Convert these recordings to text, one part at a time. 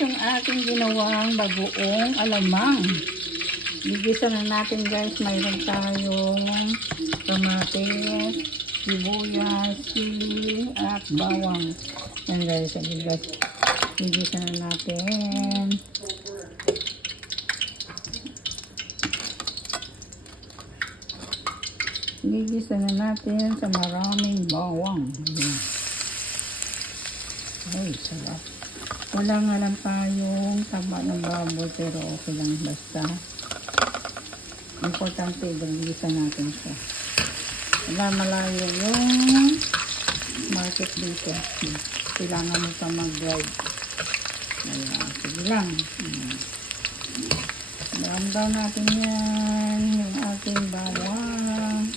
Yung ating ginawang bagoong alamang. Gigisa na natin guys. Mayroon tayong kamatis, sibuyas, sili, at bawang. Yan guys. Gigisa na natin. Gigisa na natin sa maraming bawang. Ay, sarap. Wala nga lang tayong taba ng baboy pero okay lang basta. Importante, gigisa natin siya. Wala malayo yung market dito. Kailangan mo pa mag-drive. Ayan, sige lang. Dahan-dahan natin yan. Yung ating bawang.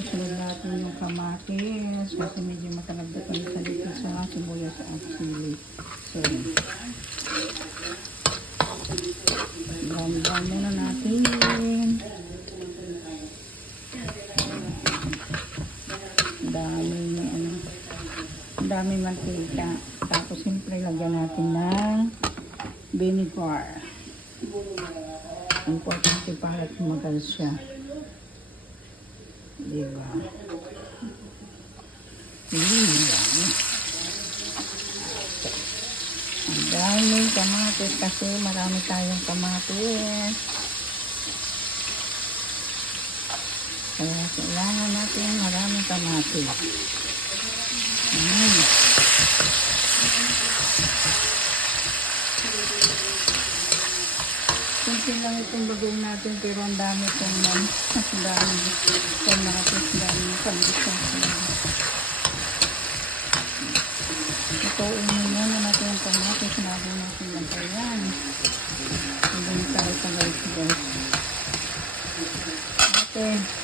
Sunod natin yung kamatis. Kasi medyo matalagdat ang isa dito sa sibuyas at sili. So, dahan-dahan muna natin. Daming mantika. Tapos siyempre lagyan natin ng vinegar. Importante para tumagal siya. Diba? Ang daming kamatis kasi marami tayong kamatis. Kaya kailangan natin maraming kamatis. Simple lang itong bagay natin pero ang dami itong kamatis, dami pag-isa. Ituin muna natin yung kamatis bago natin lagayan. Hindi tayo sa guys. Okay.